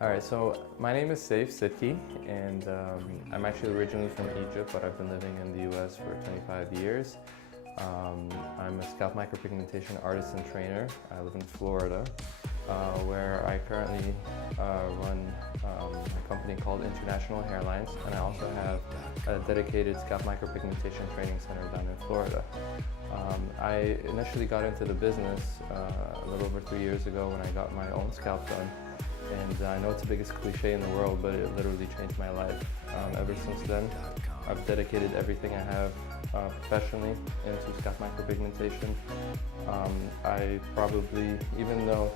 All right, so my name is Seif, Sidky, and I'm actually originally from Egypt, but I've been living in the US for 25 years. I'm a scalp micropigmentation artist and trainer. I live in Florida, where I currently run a company called International Hairlines, and I also have a dedicated scalp micropigmentation training center down in Florida. I initially got into the business a little over 3 years ago when I got my own scalp done. And I know it's the biggest cliche in the world, but it literally changed my life. Ever since then, I've dedicated everything I have professionally into scalp micropigmentation. I probably, even though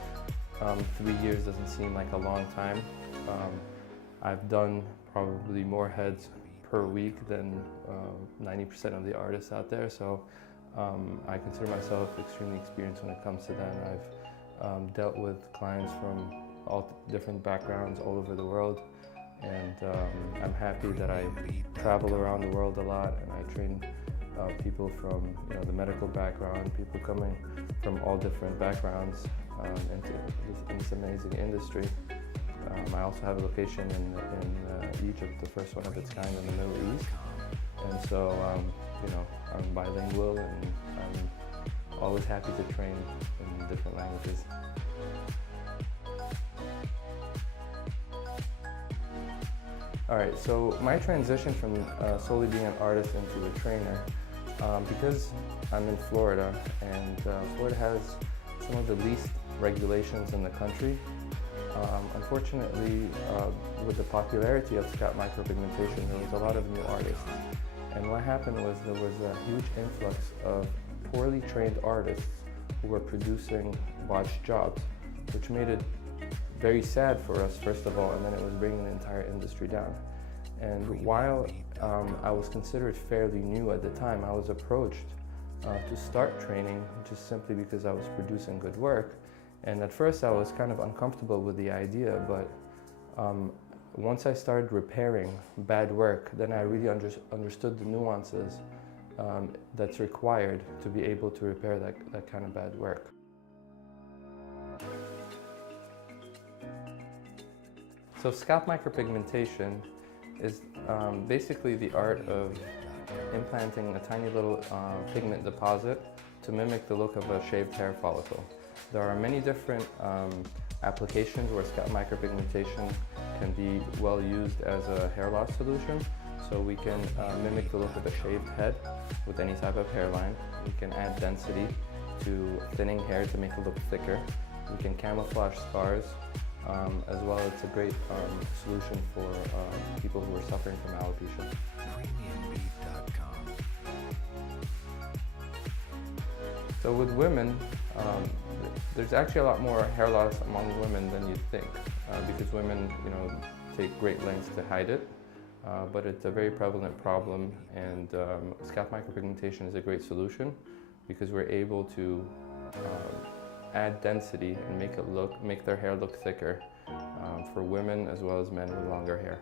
3 years doesn't seem like a long time, I've done probably more heads per week than 90% of the artists out there. So I consider myself extremely experienced when it comes to that. I've dealt with clients from all different backgrounds all over the world, and I'm happy that I travel around the world a lot, and I train people from the medical background, people coming from all different backgrounds into this amazing industry. I also have a location in Egypt, the first one of its kind in the Middle East, and so I'm bilingual, and I'm always happy to train in different languages. All right, so my transition from solely being an artist into a trainer, because I'm in Florida, and Florida has some of the least regulations in the country. Unfortunately, with the popularity of scalp micropigmentation, there was a lot of new artists. And what happened was there was a huge influx of poorly trained artists who were producing botched jobs, which made it very sad for us, first of all, and then it was bringing the entire industry down. And while I was considered fairly new at the time, I was approached to start training just simply because I was producing good work. And at first I was kind of uncomfortable with the idea, but once I started repairing bad work, then I really understood the nuances that's required to be able to repair that kind of bad work. So scalp micropigmentation is basically the art of implanting a tiny little pigment deposit to mimic the look of a shaved hair follicle. There are many different applications where scalp micropigmentation can be well used as a hair loss solution. So we can mimic the look of a shaved head with any type of hairline. We can add density to thinning hair to make it look thicker. We can camouflage scars. As well, it's a great solution for people who are suffering from alopecia. So with women, there's actually a lot more hair loss among women than you'd think, because women, take great lengths to hide it, but it's a very prevalent problem, and scalp micropigmentation is a great solution because we're able to add density and make their hair look thicker for women as well as men with longer hair.